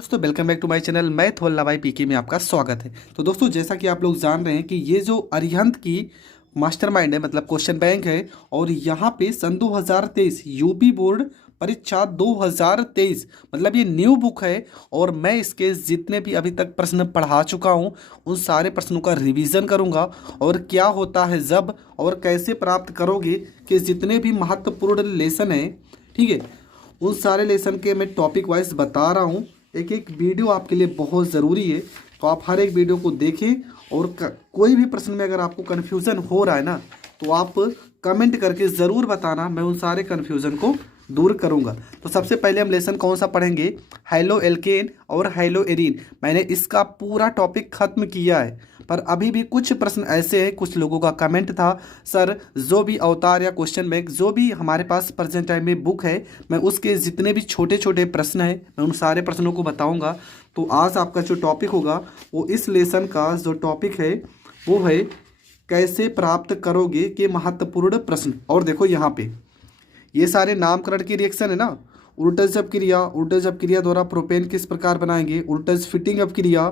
दोस्तों welcome back to my channel. मैं थोल्ला भाई पीके में आपका स्वागत है। तो दोस्तों जैसा कि आप लोग जान रहे हैं कि ये जो अरिहंत की मास्टरमाइंड है मतलब क्वेश्चन बैंक है, और यहाँ पे सन 2023 यूपी बोर्ड परीक्षा 2023 मतलब ये न्यू बुक है। और मैं इसके जितने भी अभी तक प्रश्न पढ़ा चुका हूँ उन सारे प्रश्नों का रिवीजन करूँगा, और क्या होता है जब और कैसे प्राप्त करोगे कि जितने भी महत्वपूर्ण लेसन हैं, ठीक है, उन सारे लेसन के मैं टॉपिक वाइज बता रहा हूँ। एक एक वीडियो आपके लिए बहुत ज़रूरी है, तो आप हर एक वीडियो को देखें। और कोई भी प्रश्न में अगर आपको कन्फ्यूज़न हो रहा है ना, तो आप कमेंट करके ज़रूर बताना, मैं उन सारे कन्फ्यूज़न को दूर करूंगा। तो सबसे पहले हम लेसन कौन सा पढ़ेंगे, हाइलो एल्केन और हाइलो एरीन। मैंने इसका पूरा टॉपिक खत्म किया है, पर अभी भी कुछ प्रश्न ऐसे हैं। कुछ लोगों का कमेंट था, सर जो भी अवतार या क्वेश्चन बैंक जो भी हमारे पास प्रेजेंट टाइम में बुक है, मैं उसके जितने भी छोटे छोटे प्रश्न हैं मैं उन सारे प्रश्नों को बताऊंगा। तो आज आपका जो टॉपिक होगा वो इस लेसन का जो टॉपिक है वो है कैसे प्राप्त करोगे के महत्वपूर्ण प्रश्न। और देखो यहाँ पे ये सारे नामकरण की रिएक्शन है ना। उल्टज अपक्रिया, उल्टज अपक्रिया द्वारा प्रोपेन किस प्रकार बनाएंगे, उल्टज फिटिंग अपक्रिया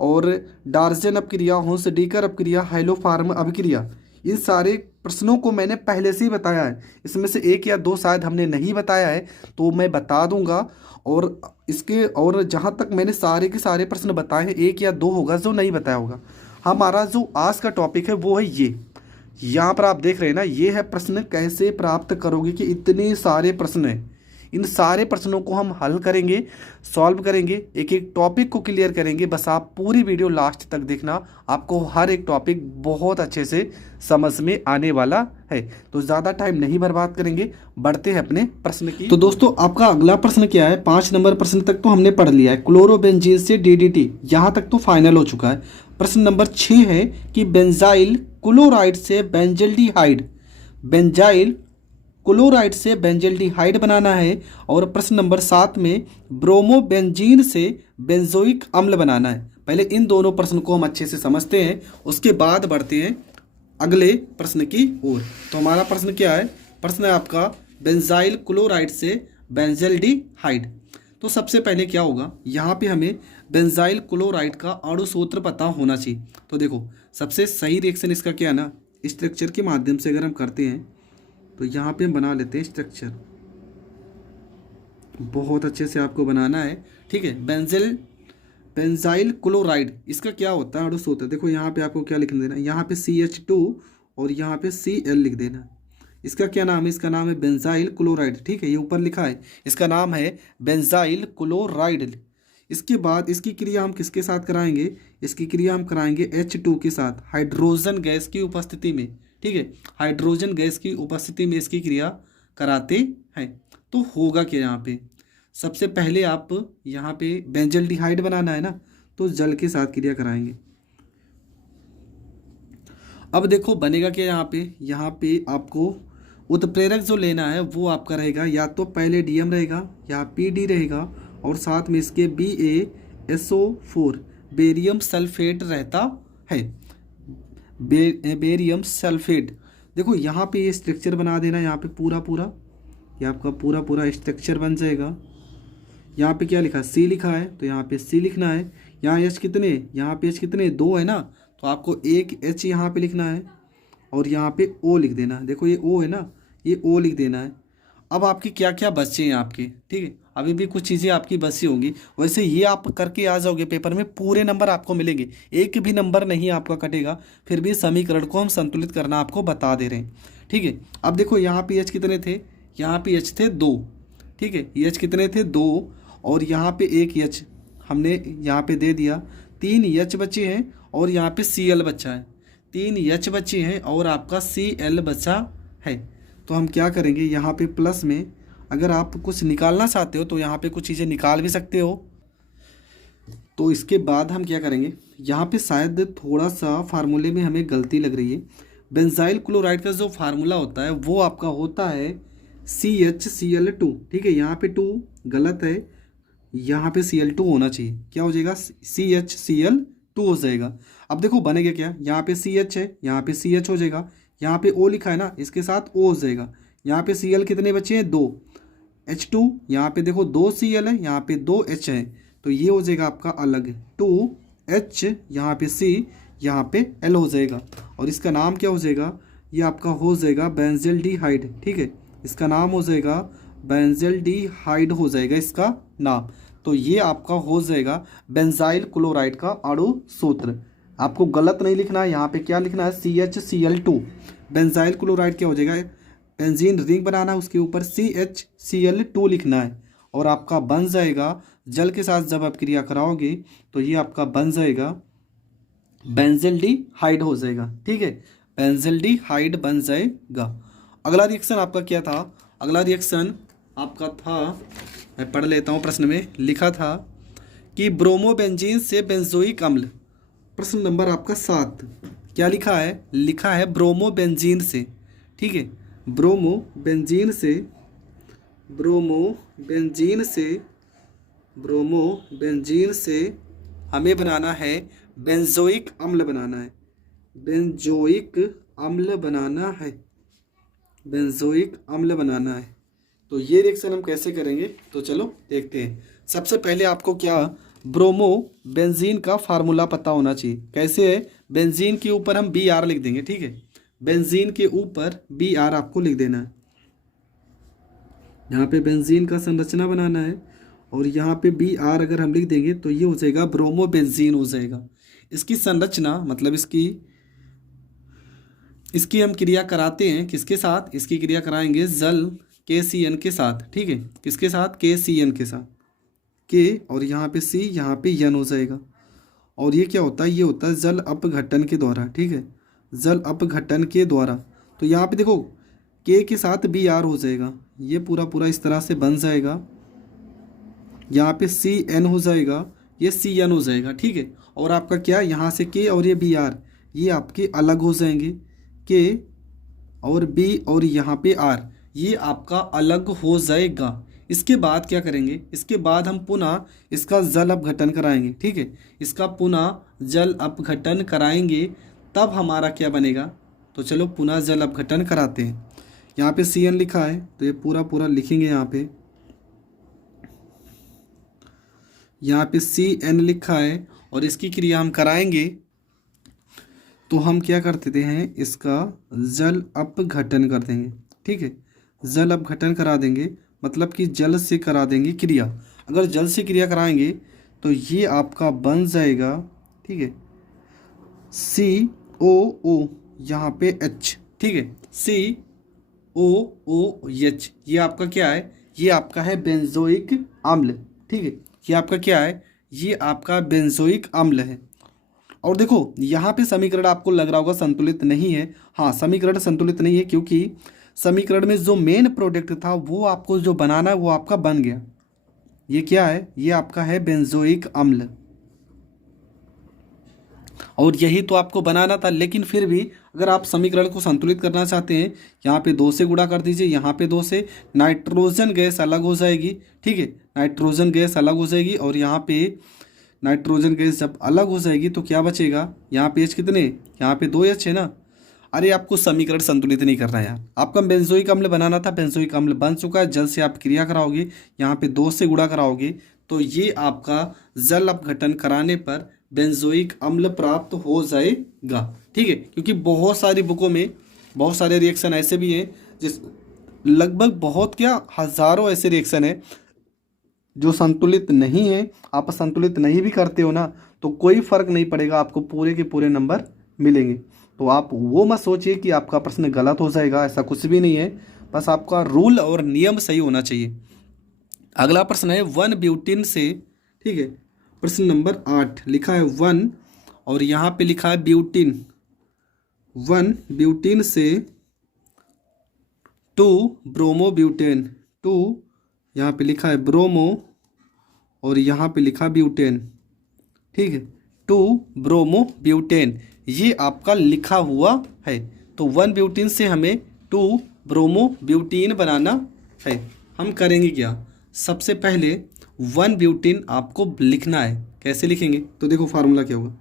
और डार्जन अपक्रिया, होंस डीकर अपक्रिया, हाइलोफार्म अपक्रिया। इन सारे प्रश्नों को मैंने पहले से ही बताया है। इसमें से एक या दो शायद हमने नहीं बताया है, तो मैं बता दूंगा। और इसके और जहाँ तक मैंने सारे के सारे प्रश्न बताए हैं, एक या दो होगा जो नहीं बताया होगा। हमारा जो आज का टॉपिक है वो है ये, यहाँ पर आप देख रहे हैं ना, ये है प्रश्न कैसे प्राप्त करोगे कि इतने सारे प्रश्न हैं। इन सारे प्रश्नों को हम हल करेंगे, सॉल्व करेंगे, एक एक टॉपिक को क्लियर करेंगे। बस आप पूरी वीडियो लास्ट तक देखना, आपको हर एक टॉपिक बहुत अच्छे से समझ में आने वाला है। तो ज़्यादा टाइम नहीं बर्बाद करेंगे, बढ़ते हैं अपने प्रश्न की। तो दोस्तों आपका अगला प्रश्न क्या है, 5 नंबर प्रश्न तक तो हमने पढ़ लिया है। क्लोरोबेंजीन से डीडीटी, यहाँ तक तो फाइनल हो चुका है। प्रश्न नंबर 6 है कि बेंजाइल क्लोराइड से बेंजल्डिहाइड, बेंजाइल क्लोराइड से बेंजल्डिहाइड बनाना है। और प्रश्न नंबर 7 में ब्रोमोबेंजीन से बेंजोइक अम्ल बनाना है। पहले इन दोनों प्रश्न को हम अच्छे से समझते हैं, उसके बाद बढ़ते हैं अगले प्रश्न की ओर। तो हमारा प्रश्न क्या है, प्रश्न है आपका बेंजाइल क्लोराइड से बेंजल्डिहाइड। तो सबसे पहले क्या होगा, यहाँ पे हमें बेंजाइल क्लोराइड का अणु सूत्र पता होना चाहिए। तो देखो सबसे सही रिएक्शन इसका क्या है ना, स्ट्रक्चर के माध्यम से अगर हम करते हैं तो यहाँ पे हम बना लेते हैं स्ट्रक्चर। बहुत अच्छे से आपको बनाना है, ठीक है। बेंजाइल क्लोराइड इसका क्या होता है, अणु सूत्र। देखो यहाँ पे आपको क्या लिख देना, यहाँ पे CH2 और यहाँ पे Cl लिख देना। इसका क्या नाम है, इसका नाम है बेंजाइल क्लोराइड, ठीक है, ये ऊपर लिखा है, इसका नाम है बेंजाइल क्लोराइड। इसके बाद इसकी क्रिया हम किसके साथ कराएंगे, इसकी क्रिया हम कराएंगे H2 के साथ, हाइड्रोजन गैस की उपस्थिति में, ठीक है। हाइड्रोजन गैस की उपस्थिति में इसकी क्रिया कराते हैं। तो होगा क्या, यहाँ पे सबसे पहले आप यहाँ पे बेंजल्डिहाइड बनाना है ना, तो जल के साथ क्रिया कराएंगे। अब देखो बनेगा क्या, यहाँ पे आपको उत्प्रेरक जो लेना है वो आपका रहेगा, या तो पहले DM रहेगा या PD रहेगा, और साथ में इसके BaSO4 बेरियम सल्फेट रहता है। Barium sulphate. देखो यहाँ पे ये स्ट्रक्चर बना देना, यहाँ पे पूरा ये आपका पूरा स्ट्रक्चर बन जाएगा। यहाँ पे क्या लिखा, C लिखा है, तो यहाँ पे C लिखना है। यहाँ H कितने, यहाँ पे H कितने, 2 है ना, तो आपको एक H यहाँ पे लिखना है और यहाँ पे O लिख देना है। देखो ये O है ना, ये O लिख देना है। अब आपकी क्या क्या बचे हैं आपके, ठीक है, अभी भी कुछ चीज़ें आपकी बची होंगी। वैसे ये आप करके आ जाओगे पेपर में, पूरे नंबर आपको मिलेंगे, एक भी नंबर नहीं आपका कटेगा। फिर भी समीकरण को हम संतुलित करना आपको बता दे रहे हैं, ठीक है। अब देखो यहाँ पे H कितने थे, यहाँ पे H थे 2, ठीक है, H कितने थे 2, और यहाँ पे एक H हमने यहाँ पे दे दिया, 3 H बचे हैं, और यहाँ पे Cl बचा है, 3 H बचे हैं और आपका Cl बचा है। तो हम क्या करेंगे, यहाँ पे प्लस में अगर आप कुछ निकालना चाहते हो तो यहाँ पे कुछ चीज़ें निकाल भी सकते हो। तो इसके बाद हम क्या करेंगे, यहाँ पे शायद थोड़ा सा फार्मूले में हमें गलती लग रही है। बेंजाइल क्लोराइड का जो फार्मूला होता है वो आपका होता है CHCl2, ठीक है। यहाँ पे 2 गलत है, यहाँ पे Cl2 होना चाहिए, क्या हो जाएगा, CHCl2 हो जाएगा। अब देखो बनेगा क्या, यहाँ पे CH है, यहाँ पे CH हो जाएगा, यहाँ पे O लिखा है ना, इसके साथ O हो जाएगा। यहाँ पे Cl कितने बचे हैं, 2, H2, यहाँ पे देखो 2 Cl है, यहाँ पे 2 H है, तो ये हो जाएगा आपका अलग, 2H यहाँ पे C यहाँ पे L हो जाएगा, और इसका नाम क्या हो जाएगा, ये आपका हो जाएगा बेंजल्डिहाइड। ठीक है, इसका नाम हो जाएगा बेंजल्डिहाइड हो जाएगा इसका नाम। तो ये आपका हो जाएगा बेंजाइल क्लोराइड का अणु सूत्र। आपको गलत नहीं लिखना है, यहाँ पे क्या लिखना है, CHCl2। बेंजाइल क्लोराइड क्या हो जाएगा, बेंजीन रिंग बनाना है, उसके ऊपर CHCl2 लिखना है, और आपका बन जाएगा जल के साथ जब आप क्रिया कराओगे तो ये आपका बन जाएगा बेंजल्डिहाइड हो जाएगा। ठीक है, बेंजल्डिहाइड बन जाएगा। अगला रिएक्शन आपका क्या था, अगला रिएक्शन आपका था, मैं पढ़ लेता हूँ, प्रश्न में लिखा था कि ब्रोमोबेंजीन से बेंजोइक अम्ल। प्रश्न नंबर आपका 7, क्या लिखा है, लिखा है ब्रोमोबेंजीन से। ठीक है, ब्रोमोबेंजीन से, ब्रोमोबेंजीन से, ब्रोमोबेंजीन से हमें बनाना है बेंजोइक अम्ल बनाना है, बेंजोइक अम्ल बनाना है, बेंजोइक अम्ल बनाना है। तो ये रिएक्शन हम कैसे करेंगे, तो चलो देखते हैं। सबसे पहले आपको क्या, ब्रोमो बेंजीन का फार्मूला पता होना चाहिए। कैसे है, बेंजीन के ऊपर हम Br लिख देंगे। ठीक है, बेंजीन के ऊपर Br आपको लिख देना है। यहाँ पे बेंजीन का संरचना बनाना है, और यहाँ पे Br अगर हम लिख देंगे तो ये हो जाएगा ब्रोमो बेंजीन हो जाएगा। इसकी संरचना मतलब इसकी हम क्रिया कराते हैं किसके साथ, इसकी क्रिया कराएंगे जल KCN के साथ। ठीक है, किसके साथ, KCN के साथ, K और यहाँ पे C यहाँ पे N हो जाएगा। और ये क्या होता है, ये होता है जल अपघटन के द्वारा। ठीक है, जल अपघटन के द्वारा। तो यहाँ पे देखो K के साथ Br हो जाएगा, ये पूरा पूरा इस तरह से बन जाएगा। यहाँ पे CN हो जाएगा, ये CN हो जाएगा। ठीक है, और आपका क्या, यहाँ से K और ये Br ये आपके अलग हो जाएंगे, K और B और यहाँ पे R ये आपका अलग हो जाएगा। इसके बाद क्या करेंगे, इसके बाद हम पुनः इसका जल अपघटन कराएंगे। ठीक है, इसका पुनः जल अपघटन कराएंगे, तब हमारा क्या बनेगा। तो चलो पुनः जल अपघटन कराते हैं। यहाँ पे CN लिखा है तो ये पूरा पूरा लिखेंगे। यहाँ पे CN लिखा है और इसकी क्रिया हम कराएंगे, तो हम क्या कर देते हैं, इसका जल अपघटन कर देंगे। ठीक है, जल अपघटन करा देंगे, मतलब कि जल से करा देंगे क्रिया। अगर जल से क्रिया कराएंगे तो ये आपका बन जाएगा। ठीक है, COO यहाँ पे H। ठीक है, COOH ये आपका क्या है, ये आपका है बेंजोइक अम्ल। ठीक है, ये आपका क्या है, ये आपका बेंजोइक अम्ल है। और देखो यहाँ पे समीकरण आपको लग रहा होगा संतुलित नहीं है। हाँ, समीकरण संतुलित नहीं है, क्योंकि समीकरण में जो मेन प्रोडक्ट था वो आपको जो बनाना है वो आपका बन गया। ये क्या है, ये आपका है बेंजोइक अम्ल, और यही तो आपको बनाना था। लेकिन फिर भी अगर आप समीकरण को संतुलित करना चाहते हैं, यहाँ पे 2 से गुणा कर दीजिए, यहाँ पे 2 से, नाइट्रोजन गैस अलग हो जाएगी। ठीक है, नाइट्रोजन गैस अलग हो जाएगी, और यहाँ पे नाइट्रोजन गैस जब अलग हो जाएगी तो क्या बचेगा, यहाँ पे H कितने, यहाँ पे 2H है ना। अरे आपको समीकरण संतुलित नहीं करना यार, आपका बेंजोइक अम्ल बनाना था, बेंजोइक अम्ल बन चुका है। जल से आप क्रिया कराओगे, यहाँ पे 2 से गुणा कराओगे, तो ये आपका जल अपघटन कराने पर बेंजोइक अम्ल प्राप्त हो जाएगा। ठीक है, क्योंकि बहुत सारी बुकों में बहुत सारे रिएक्शन ऐसे भी हैं, जिस लगभग बहुत क्या हज़ारों ऐसे रिएक्शन है जो संतुलित नहीं है। आप संतुलित नहीं भी करते हो ना, तो कोई फ़र्क नहीं पड़ेगा, आपको पूरे के पूरे नंबर मिलेंगे। तो आप वो मत सोचिए कि आपका प्रश्न गलत हो जाएगा, ऐसा कुछ भी नहीं है। बस आपका रूल और नियम सही होना चाहिए। अगला प्रश्न है 1 ब्यूटीन से। ठीक है, प्रश्न नंबर 8 लिखा है 1, और यहाँ पे लिखा है ब्यूटीन। 1 ब्यूटीन से 2 ब्रोमो ब्यूटेन, 2 यहाँ पे लिखा है ब्रोमो, और यहाँ पे लिखा ब्यूटेन। ठीक है, 2 ब्रोमो ब्यूटेन ये आपका लिखा हुआ है। तो 1 ब्यूटीन से हमें 2 ब्रोमो ब्यूटीन बनाना है। हम करेंगे क्या, सबसे पहले 1 ब्यूटीन आपको लिखना है। कैसे लिखेंगे, तो देखो फार्मूला क्या होगा,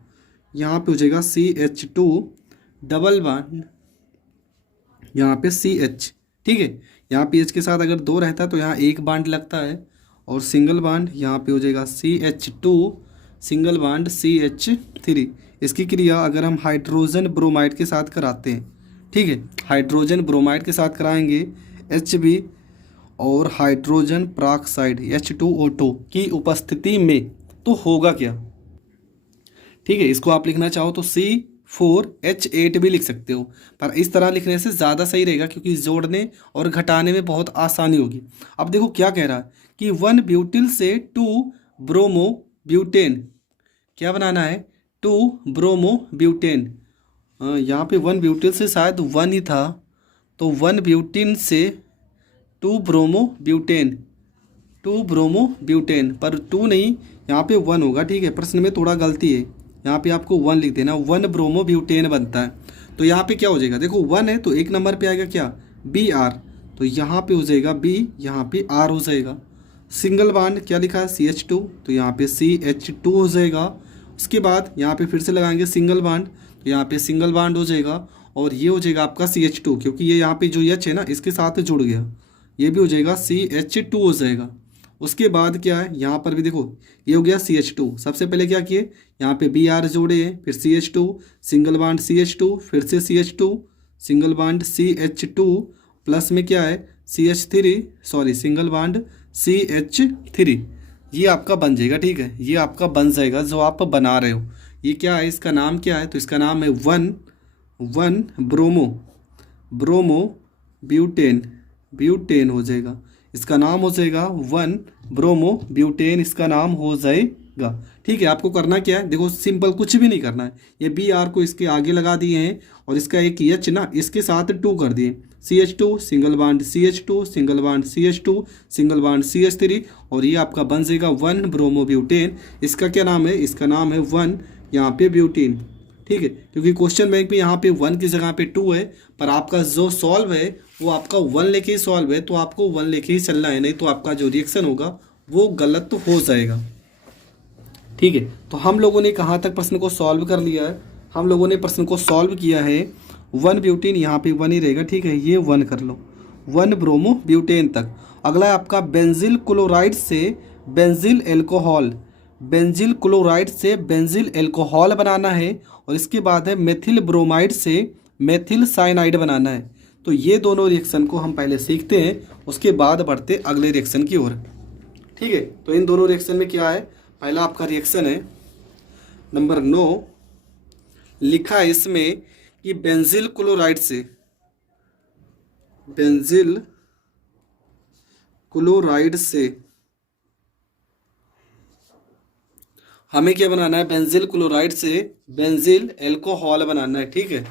यहाँ पे हो जाएगा CH2 डबल बॉन्ड, यहाँ पे CH। ठीक है, यहाँ पे H के साथ अगर 2 रहता है तो यहाँ 1 बॉन्ड लगता है, और सिंगल बॉन्ड यहाँ पे हो जाएगा CH2 सिंगल बॉन्ड CH3। इसकी क्रिया अगर हम हाइड्रोजन ब्रोमाइड के साथ कराते हैं, ठीक है, हाइड्रोजन ब्रोमाइड के साथ कराएंगे Hb और हाइड्रोजन पेरोक्साइड H2O2 की उपस्थिति में, तो होगा क्या, ठीक है। इसको आप लिखना चाहो तो C4H8 भी लिख सकते हो, पर इस तरह लिखने से ज़्यादा सही रहेगा क्योंकि जोड़ने और घटाने में बहुत आसानी होगी। अब देखो क्या कह रहा है कि 1 ब्यूटिल से 2 ब्रोमो ब्यूटेन, क्या बनाना है, 2 ब्रोमो ब्यूटेन। यहाँ पे 1 ब्यूटिल से शायद 1 ही था, तो 1 ब्यूटिन से 2 ब्रोमो ब्यूटेन, 2 ब्रोमो ब्यूटेन, पर 2 नहीं, यहाँ पे 1 होगा, ठीक है। प्रश्न में थोड़ा गलती है, यहाँ पे आपको 1 लिख देना, 1 ब्रोमो ब्यूटेन बनता है। तो यहाँ पे क्या हो जाएगा, देखो 1 है तो एक नंबर पे आएगा क्या, Br, तो यहाँ पे हो जाएगा B, यहाँ पे R हो जाएगा। सिंगल बॉन्ड क्या लिखा है CH2, तो यहाँ पे CH2 हो जाएगा। उसके बाद यहाँ पे फिर से लगाएंगे सिंगल बॉन्ड, तो यहाँ पे सिंगल बॉन्ड हो जाएगा और ये हो जाएगा आपका CH2, क्योंकि ये यहाँ पे जो H है ना इसके साथ जुड़ गया, ये भी हो जाएगा CH2 हो जाएगा। उसके बाद क्या है, यहाँ पर भी देखो ये हो गया CH2। सबसे पहले क्या किए, यहाँ पे Br जोड़े हैं, फिर CH2 सिंगल बॉन्ड CH2, फिर से CH2 single bond CH2, plus में क्या है CH3, sorry single bond CH3। ये आपका बन जाएगा, ठीक है, ये आपका बन जाएगा जो आप बना रहे हो। ये क्या है, इसका नाम क्या है, तो इसका नाम है 1 ब्रोमो ब्यूटेन हो जाएगा। इसका नाम हो जाएगा 1 ब्रोमो ब्यूटेन, इसका नाम हो जाएगा, ठीक है। आपको करना क्या है, देखो सिंपल, कुछ भी नहीं करना है, ये Br को इसके आगे लगा दिए हैं और इसका एक H ना इसके साथ 2 कर दिए, CH2 single bond CH2 single bond CH2 single bond CH3, और ये आपका बन जाएगा 1 ब्रोमो ब्यूटेन। इसका क्या नाम है, इसका नाम है 1 यहाँ पे ब्यूटेन, ठीक है, क्योंकि क्वेश्चन बैंक में यहाँ पे 1 की जगह पे 2 है, पर आपका जो सॉल्व है वो आपका 1 लेके ही सॉल्व है, तो आपको 1 लेके ही चलना है, नहीं तो आपका जो रिएक्शन होगा वो गलत तो हो जाएगा, ठीक है। तो हम लोगों ने कहाँ तक प्रश्न को सॉल्व कर लिया है, हम लोगों ने प्रश्न को सॉल्व किया है 1 ब्यूटेन, यहाँ पे 1 ही रहेगा, ठीक है, ये 1 कर लो, 1 ब्रोमो ब्यूटेन तक। अगला है आपका बेंजिल क्लोराइड से बेंजिल एल्कोहल, बेंजिल क्लोराइड से बेंजिल एल्कोहल बनाना है, और इसके बाद है मेथिल ब्रोमाइड से मेथिल साइनाइड बनाना है। तो ये दोनों रिएक्शन को हम पहले सीखते हैं, उसके बाद बढ़ते अगले रिएक्शन की ओर, ठीक है। तो इन दोनों रिएक्शन में क्या है, पहला आपका रिएक्शन है नंबर 9, लिखा है इसमें कि बेंजिल क्लोराइड से हमें क्या बनाना है, बेंजिल क्लोराइड से बेंजिल एल्कोहल बनाना है, ठीक है,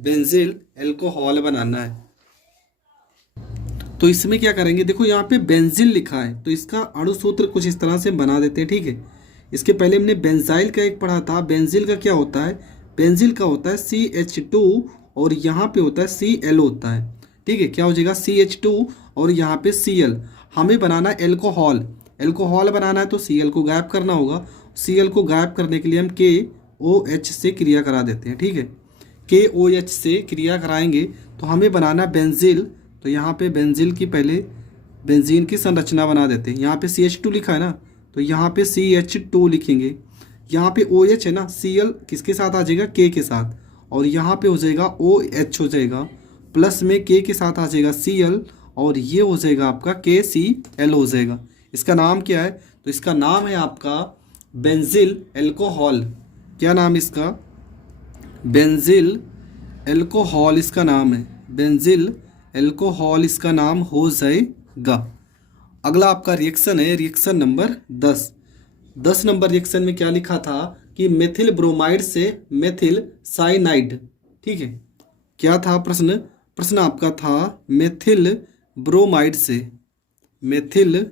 बेंजिल एल्कोहल बनाना है। तो इसमें क्या करेंगे, देखो यहाँ पे बेंजिल लिखा है, तो इसका अणुसूत्र कुछ इस तरह से बना देते हैं, ठीक है। इसके पहले हमने बेंजाइल का एक पढ़ा था, बेंजिल का क्या होता है, बेंजिल का होता है CH2 और यहाँ पे होता है Cl होता है, ठीक है। क्या हो जाएगा CH2 और यहाँ पे Cl, हमें बनाना है एल्कोहल, एल्कोहल बनाना है तो Cl को गायब करना होगा। Cl को गायब करने के लिए हम KOH से क्रिया करा देते हैं, ठीक है, KOH से क्रिया कराएंगे तो हमें बनाना बेंजिल। तो यहाँ पे बेंजिल की पहले बेंजीन की संरचना बना देते हैं, यहाँ पे CH2 लिखा है ना, तो यहाँ पे CH2 लिखेंगे, यहाँ पे OH है ना, Cl किसके साथ आ जाएगा, K के साथ, और यहाँ पे हो जाएगा OH हो जाएगा, प्लस में K के साथ आ जाएगा Cl, और ये हो जाएगा आपका KCl हो जाएगा। इसका नाम क्या है, तो इसका नाम है आपका बेंजिल एल्कोहल। क्या नाम इसका, बेंजिल एल्कोहल इसका नाम है, बेंजिल एल्कोहल इसका नाम हो जाएगा। अगला आपका रिएक्शन है रिएक्शन नंबर 10 नंबर रिएक्शन में क्या लिखा था कि मेथिल ब्रोमाइड से मेथिल साइनाइड, ठीक है। क्या था प्रश्न आपका था मेथिल ब्रोमाइड से मेथिल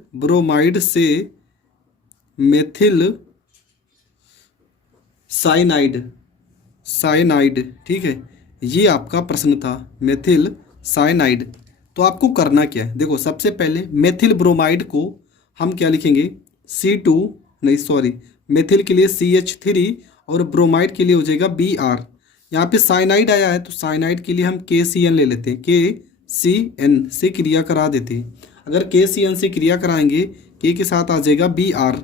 साइनाइड, ठीक है, ये आपका प्रश्न था मेथिल साइनाइड। तो आपको करना क्या है, देखो सबसे पहले मेथिल ब्रोमाइड को हम क्या लिखेंगे मेथिल के लिए CH3 और ब्रोमाइड के लिए हो जाएगा Br। यहाँ पे साइनाइड आया है तो साइनाइड के लिए हम KCN ले लेते हैं, KCN से क्रिया करा देते हैं। अगर KCN से क्रिया कराएंगे, के के साथ आ जाएगा Br,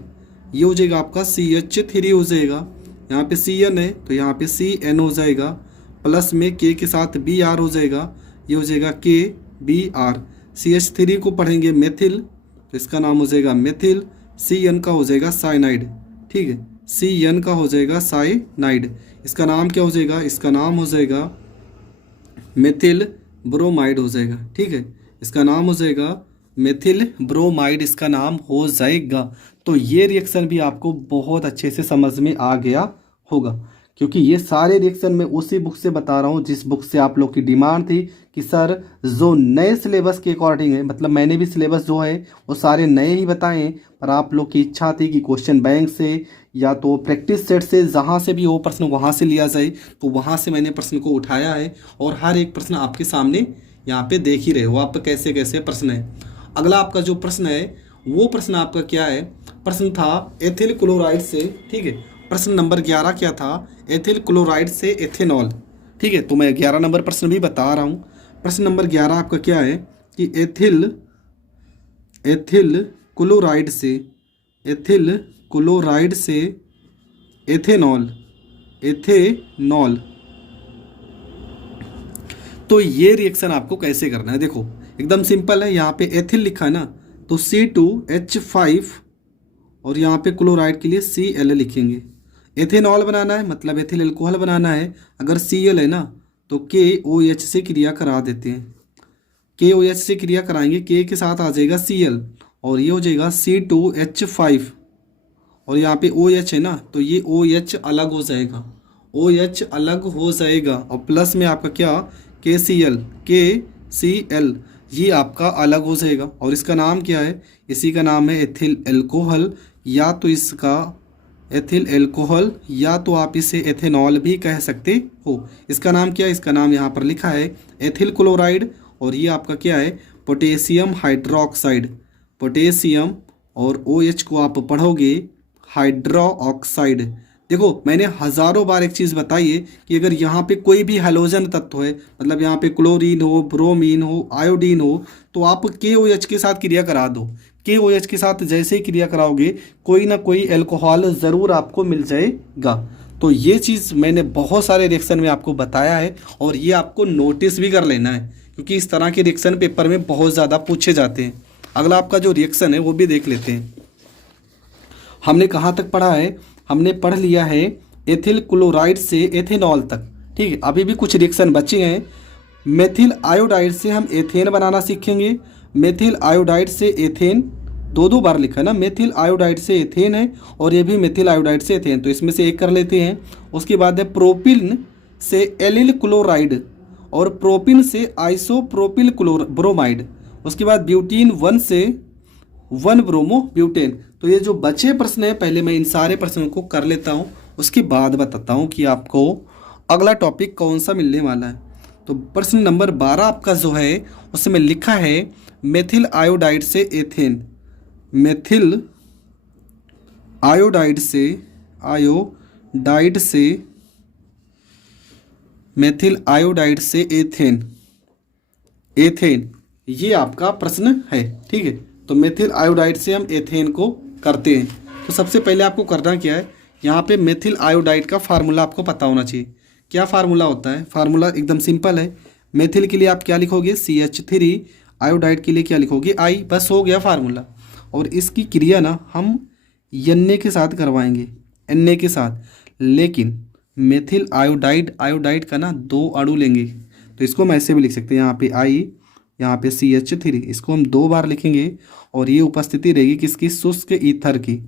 ये हो जाएगा आपका CH3 हो जाएगा। यहाँ पे CN है तो यहाँ पे CN हो जाएगा, प्लस में के साथ Br हो जाएगा, ये हो जाएगा KBr। CH3 को पढ़ेंगे मेथिल तो इसका नाम हो जाएगा मेथिल। CN का हो जाएगा साइनाइड, ठीक है, CN का हो जाएगा साइनाइड। इसका नाम क्या हो जाएगा, इसका नाम हो जाएगा मेथिल ब्रोमाइड हो जाएगा, ठीक है, इसका नाम हो जाएगा मेथिल ब्रोमाइड, इसका नाम हो जाएगा। तो ये रिएक्शन भी आपको बहुत अच्छे से समझ में आ गया होगा, क्योंकि ये सारे रिएक्शन मैं उसी बुक से बता रहा हूँ जिस बुक से आप लोग की डिमांड थी कि सर जो नए सिलेबस के अकॉर्डिंग है, मतलब मैंने भी सिलेबस जो है वो सारे नए ही बताए हैं, पर आप लोग की इच्छा थी कि क्वेश्चन बैंक से या तो प्रैक्टिस सेट से जहाँ से भी वो प्रश्न वहाँ से लिया जाए, तो वहाँ से मैंने प्रश्न को उठाया है और हर एक प्रश्न आपके सामने यहाँ पे देख ही रहे हो आप कैसे कैसे प्रश्न है। अगला आपका जो प्रश्न है वो प्रश्न आपका क्या है, प्रश्न था एथिल क्लोराइड से, ठीक है, प्रश्न नंबर 11 क्या था, एथिल क्लोराइड से एथेनॉल, ठीक है। तो मैं 11 नंबर प्रश्न भी बता रहा हूँ। प्रश्न नंबर 11 आपका क्या है कि एथिल क्लोराइड से एथेनॉल, तो ये रिएक्शन आपको कैसे करना है। देखो एकदम सिंपल है, यहाँ पे एथिल लिखा है ना तो C2H5 और यहाँ पे क्लोराइड के लिए Cl लिखेंगे। एथेनॉल बनाना है मतलब एथिल एल्कोहल बनाना है, अगर Cl है ना तो KOH से क्रिया करा देते हैं, KOH से क्रिया कराएंगे, K के साथ आ जाएगा Cl और ये हो जाएगा C2H5 और यहाँ पे OH है ना तो ये OH अलग हो जाएगा, OH अलग हो जाएगा और प्लस में आपका क्या KCl ये आपका अलग हो जाएगा और इसका नाम क्या है, इसी का नाम है एथिल एल्कोहल, या तो इसका एथिल एल्कोहल या तो आप इसे एथेनॉल भी कह सकते हो। इसका नाम क्या है, इसका नाम यहाँ पर लिखा है एथिल क्लोराइड और ये आपका क्या है पोटेशियम हाइड्रोक्साइड, पोटेशियम और OH को आप पढ़ोगे हाइड्रोक्साइड। देखो मैंने हज़ारों बार एक चीज़ बताई है कि अगर यहाँ पे कोई भी हैलोजन तत्व है, मतलब यहाँ पे क्लोरीन हो, ब्रोमीन हो, आयोडीन हो, तो आप KOH के साथ क्रिया करा दो। KOH के साथ जैसे ही क्रिया कराओगे कोई ना कोई एल्कोहल ज़रूर आपको मिल जाएगा। तो ये चीज़ मैंने बहुत सारे रिएक्शन में आपको बताया है और ये आपको नोटिस भी कर लेना है, क्योंकि इस तरह के रिएक्शन पेपर में बहुत ज़्यादा पूछे जाते हैं। अगला आपका जो रिएक्शन है वो भी देख लेते हैं। हमने कहाँ तक पढ़ा है, हमने पढ़ लिया है एथिल क्लोराइड से एथेनॉल तक, ठीक है। अभी भी कुछ रिएक्शन बचे हैं। मेथिल आयोडाइड से हम एथेन बनाना सीखेंगे, मेथिल आयोडाइड से एथेन, दो बार लिखा है ना, मेथिल आयोडाइड से एथेन है और ये भी मेथिल आयोडाइड से एथेन, तो इसमें से एक कर लेते हैं। उसके बाद है प्रोपिन से एलिल क्लोराइड और प्रोपिन से आइसोप्रोपिल ब्रोमाइड। उसके बाद ब्यूटीन 1 से 1 ब्रोमो ब्यूटेन। तो ये जो बचे प्रश्न है पहले मैं इन सारे प्रश्नों को कर लेता हूँ, उसके बाद बताता हूँ कि आपको अगला टॉपिक कौन सा मिलने वाला है। तो प्रश्न नंबर 12 आपका जो है उसमें लिखा है मेथिल आयोडाइड से एथेन, मेथिल आयोडाइड से एथेन ये आपका प्रश्न है, ठीक है। तो मेथिल आयोडाइड से हम एथेन को करते हैं। तो सबसे पहले आपको करना क्या है, यहाँ पे मेथिल आयोडाइड का फार्मूला आपको पता होना चाहिए। क्या फार्मूला होता है, फार्मूला एकदम सिंपल है। मेथिल के लिए आप क्या लिखोगे CH3, आयोडाइड के लिए क्या लिखोगे I, बस हो गया फार्मूला। और इसकी क्रिया ना हम Na के साथ करवाएंगे, Na के साथ, लेकिन मेथिल आयोडाइड का ना 2 अणु लेंगे, तो इसको हम ऐसे भी लिख सकते हैं, यहाँ पे I, यहाँ पे CH3, इसको हम 2 बार लिखेंगे और ये उपस्थिति रहेगी किसकी, शुष्क ईथर की।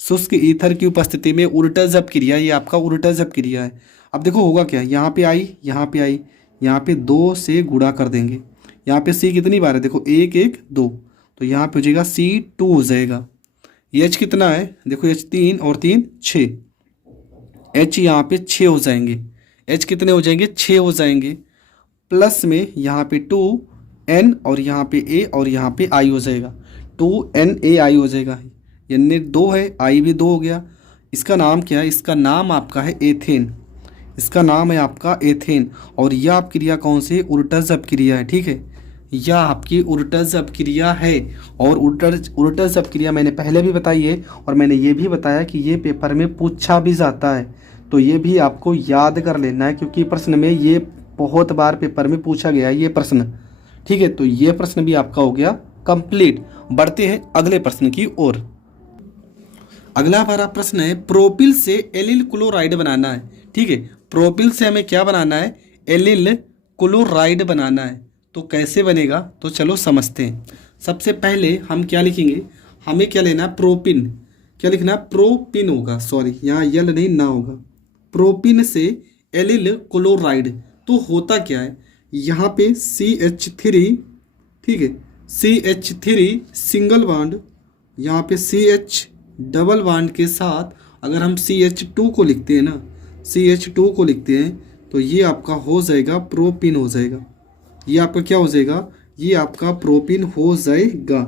शुष्क ईथर की उपस्थिति में उल्टा जब क्रिया, ये आपका उल्टा जब क्रिया है। अब देखो होगा क्या, यहाँ पे I, यहाँ पे I, यहाँ पे 2 से गुणा कर देंगे। यहाँ पे C कितनी बार है, देखो 1 1 2, तो यहाँ पे हो जाएगा C2 हो जाएगा। H कितना है, देखो H 3 और 3 6, H यहाँ पे 6 हो जाएंगे। H कितने हो जाएंगे, 6 हो जाएंगे। प्लस में यहाँ पे 2N और यहाँ पे A और यहाँ पे I हो जाएगा, 2NaI हो जाएगा। यानी 2 है, I भी 2 हो गया। इसका नाम क्या है, इसका नाम आपका है एथेन, इसका नाम है आपका एथेन। और यह आप क्रिया कौन सी, उल्टा जब क्रिया है, ठीक है। या आपकी उर्टज अपक्रिया है। और उर्टज अपक्रिया मैंने पहले भी बताई है और मैंने ये भी बताया कि ये पेपर में पूछा भी जाता है, तो ये भी आपको याद कर लेना है क्योंकि प्रश्न में ये बहुत बार पेपर में पूछा गया है ये प्रश्न। ठीक है, तो ये प्रश्न भी आपका हो गया कंप्लीट। बढ़ते हैं अगले प्रश्न की ओर। अगला हमारा प्रश्न है प्रोपिल से एलिल क्लोराइड बनाना है। ठीक है, प्रोपिल से हमें क्या बनाना है, एलिल क्लोराइड बनाना है। तो कैसे बनेगा, तो चलो समझते हैं। सबसे पहले हम क्या लिखेंगे, हमें क्या लेना है, प्रोपिन। क्या लिखना है, प्रोपिन होगा, सॉरी यहाँ यल नहीं ना होगा। प्रोपिन से एलिल क्लोराइड, तो होता क्या है, यहाँ पे CH3, ठीक है, CH3 सिंगल बॉन्ड, यहाँ पे CH डबल बॉन्ड के साथ अगर हम CH2 को लिखते हैं ना, CH2 को लिखते हैं तो ये आपका हो जाएगा प्रोपिन हो जाएगा। ये आपका क्या हो जाएगा, ये आपका प्रोपिन हो जाएगा।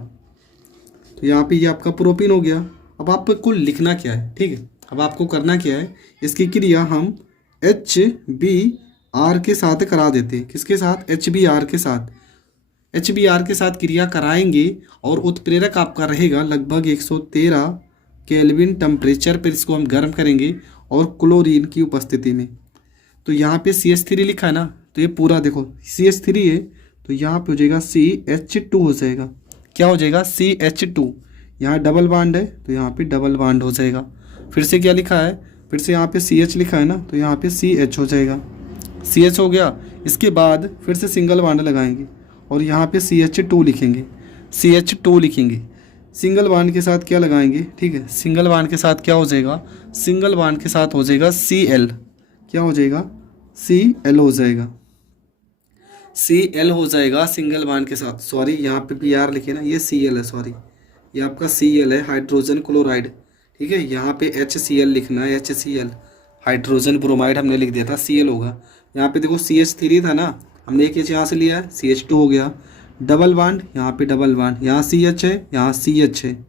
तो यहाँ पे ये आपका प्रोपिन हो गया। अब आपको लिखना क्या है, ठीक है, अब आपको करना क्या है, इसकी क्रिया हम HBr के साथ करा देते हैं। किसके साथ, HBr के साथ। HBr के साथ क्रिया कराएंगे और उत्प्रेरक आपका रहेगा लगभग 113 केल्विन टेम्परेचर पर। इसको हम गर्म करेंगे और क्लोरीन की उपस्थिति में। तो यहाँ पे CH3 लिखा है ना, तो ये पूरा देखो CH3 है, तो यहाँ पे हो जाएगा CH2 हो जाएगा। क्या हो जाएगा, CH2। यहाँ डबल बॉन्ड है तो यहाँ पे डबल बॉन्ड हो जाएगा। फिर से क्या लिखा है, फिर से यहाँ पे CH लिखा है ना, तो यहाँ पे CH हो जाएगा। CH हो गया। इसके बाद फिर से सिंगल बॉन्ड लगाएंगे और यहाँ पे CH2 लिखेंगे, CH2 लिखेंगे। सिंगल बॉन्ड के साथ क्या लगाएंगे, ठीक है, सिंगल बॉन्ड के साथ क्या हो जाएगा, सिंगल बॉन्ड के साथ हो जाएगा Cl। क्या हो जाएगा, Cl हो जाएगा, Cl हो जाएगा सिंगल बॉन्ड के साथ। सॉरी यहाँ पे Br लिखे ना, ये Cl है, सॉरी ये आपका Cl है, हाइड्रोजन क्लोराइड। ठीक है, यहाँ पे HCl लिखना है, HCl हाइड्रोजन ब्रोमाइड हमने लिख दिया था, Cl होगा। यहाँ पे देखो CH3 था ना, हमने एक H यहाँ से लिया है, CH2 हो गया। डबल बॉन्ड, यहाँ पे डबल बॉन्ड, यहाँ CH है, यहाँ CH है।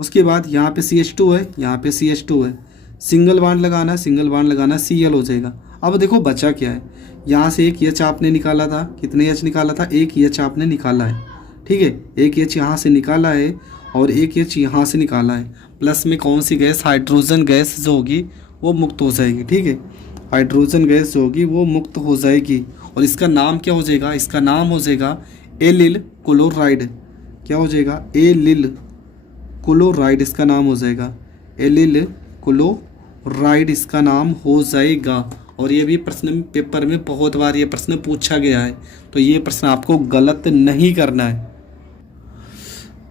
उसके बाद यहाँ पे CH2 है, यहाँ पे CH2 है। सिंगल बॉन्ड लगाना है, सिंगल बॉन्ड लगाना, Cl हो जाएगा। अब देखो बचा क्या है, यहाँ से एक H आपने निकाला था, कितने H निकाला था, एक H आपने निकाला है। ठीक है, एक H यहाँ से निकाला है और एक H यहाँ से निकाला है। प्लस में कौन सी गैस, हाइड्रोजन गैस जो होगी वो मुक्त हो जाएगी। ठीक है, हाइड्रोजन गैस जो होगी वो मुक्त हो जाएगी और इसका नाम क्या हो जाएगा, इसका नाम हो जाएगा एलिल क्लोराइड। क्या हो जाएगा, एलिल क्लोराइड इसका नाम हो जाएगा, एलिल क्लोराइड इसका नाम हो जाएगा। और ये भी प्रश्न पेपर में बहुत बार ये प्रश्न पूछा गया है, तो ये प्रश्न आपको गलत नहीं करना है।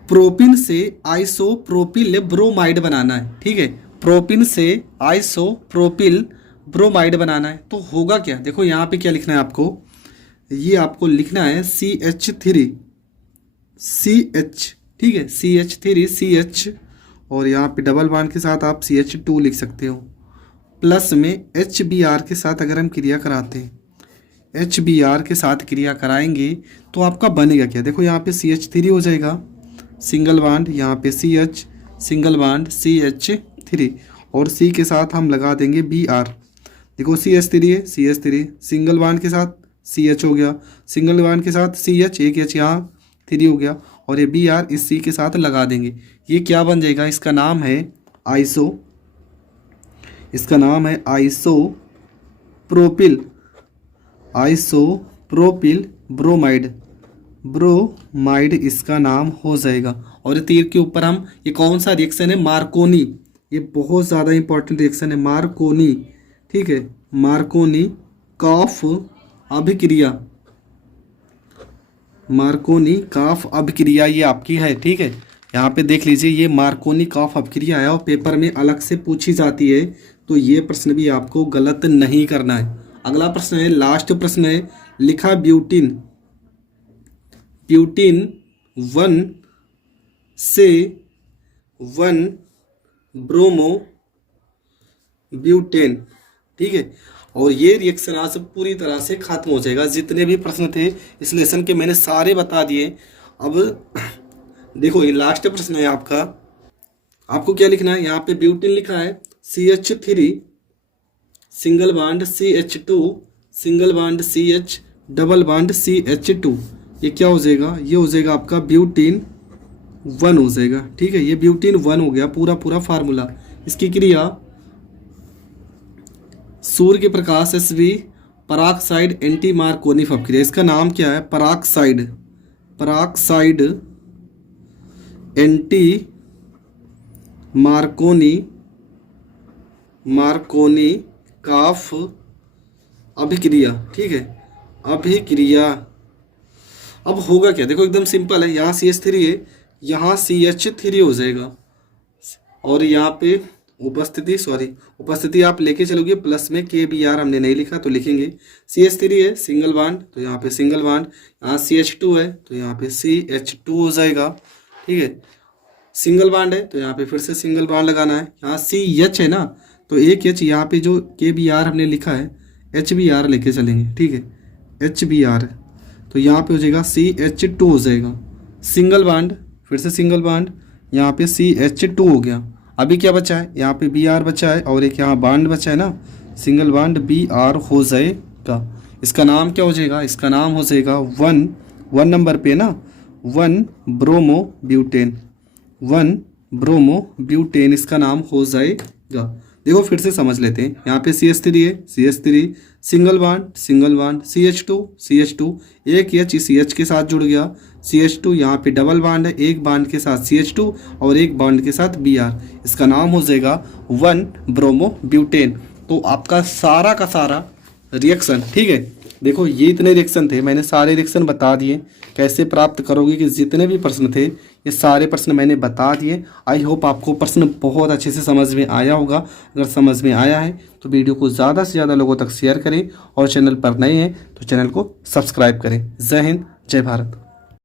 प्रोपिन से आइसोप्रोपिल ब्रोमाइड बनाना है। ठीक है, प्रोपिन से आइसोप्रोपिल ब्रोमाइड बनाना है, तो होगा क्या, देखो यहाँ पे क्या लिखना है आपको, ये आपको लिखना है CH3 CH, ठीक है, CH3 CH, और यहाँ पे डबल बॉन्ड के साथ आप CH2 लिख सकते हो। प्लस में HBr के साथ अगर हम क्रिया कराते हैं, HBr के साथ क्रिया कराएंगे तो आपका बनेगा क्या, देखो यहाँ पे CH3 हो जाएगा, सिंगल बॉन्ड, यहाँ पे CH सिंगल बॉन्ड CH3 और C के साथ हम लगा देंगे Br। देखो CH3 है, CH3 सिंगल बॉन्ड के साथ CH हो गया, सिंगल बॉन्ड के साथ CH, एक H यहाँ 3 हो गया और ये Br इस C के साथ लगा देंगे। ये क्या बन जाएगा, इसका नाम है आइसो, इसका नाम है आइसोप्रोपिल, आइसोप्रोपिल ब्रोमाइड, ब्रोमाइड इसका नाम हो जाएगा। और तीर के ऊपर हम, ये कौन सा रिएक्शन है, मार्कोनी, ये बहुत ज़्यादा इंपॉर्टेंट रिएक्शन है, मार्कोनी। ठीक है, मार्कोनी कॉफ अभिक्रिया, मार्कोनी कॉफ अभिक्रिया ये आपकी है। ठीक है, यहाँ पे देख लीजिए, ये मार्कोनी कॉफ अभिक्रिया है और पेपर में अलग से पूछी जाती है, तो ये प्रश्न भी आपको गलत नहीं करना है। अगला प्रश्न है, लास्ट प्रश्न है, लिखा ब्यूटीन, ब्यूटीन 1 से 1 ब्रोमो ब्यूटेन। ठीक है, और ये रिएक्शन आज पूरी तरह से खत्म हो जाएगा। जितने भी प्रश्न थे इस लेसन के मैंने सारे बता दिए। अब देखो ये लास्ट प्रश्न है आपका, आपको क्या लिखना है, यहाँ पे ब्यूटेन लिखा है CH3 single bond CH2 single bond CH double bond CH2। ये क्या हो जाएगा, ये हो जाएगा आपका ब्यूटीन 1 हो जाएगा। ठीक है, ये ब्यूटीन 1 हो गया पूरा पूरा फार्मूला। इसकी क्रिया सूर्य के प्रकाश एसवी पराक्साइड एंटी मार्कोनी अपक्रिया। इसका नाम क्या है, पराक्साइड एंटी मार्कोनी काफ अभिक्रिया। ठीक है, अभिक्रिया। अब होगा क्या, देखो एकदम सिंपल है। यहाँ CH3 है, यहाँ CH3 हो जाएगा, और यहाँ पे उपस्थिति आप लेके चलोगे प्लस में, KBr हमने नहीं लिखा तो लिखेंगे। CH3 है सिंगल बॉन्ड, तो यहाँ पे सिंगल बॉन्ड। यहाँ CH2 है तो यहाँ पे CH2 हो जाएगा। ठीक है, सिंगल बॉन्ड है तो यहाँ पे फिर से सिंगल बॉन्ड लगाना है। यहाँ CH है ना, तो एक H यहाँ पे जो KBr हमने लिखा है HBr लेके चलेंगे। ठीक है, HBr, तो यहाँ पे हो जाएगा CH2 हो जाएगा। सिंगल बॉन्ड, फिर से सिंगल बॉन्ड, यहाँ पे CH2 हो गया। अभी क्या बचा है, यहाँ पे Br बचा है, और एक यहाँ बॉन्ड बचा है ना, सिंगल बॉन्ड Br हो जाएगा। इसका नाम क्या हो जाएगा, इसका नाम हो जाएगा 1 नंबर पे ना 1 ब्रोमो ब्यूटेन इसका नाम हो जाएगा। देखो फिर से समझ लेते हैं। यहाँ पे CH3 है, CH3 सिंगल बॉन्ड CH2 एक H इस H के साथ जुड़ गया, CH2 यहाँ पे डबल बॉन्ड है, एक बॉन्ड के साथ CH2 और एक बॉन्ड के साथ Br। इसका नाम हो जाएगा 1 ब्रोमो ब्यूटेन। तो आपका सारा का सारा रिएक्शन, ठीक है, देखो ये इतने रिएक्शन थे, मैंने सारे रिएक्शन बता दिए। कैसे प्राप्त करोगे कि जितने भी प्रश्न थे ये सारे प्रश्न मैंने बता दिए। आई होप आपको प्रश्न बहुत अच्छे से समझ में आया होगा। अगर समझ में आया है तो वीडियो को ज़्यादा से ज़्यादा लोगों तक शेयर करें, और चैनल पर नए हैं तो चैनल को सब्सक्राइब करें। जय हिंद, जय भारत।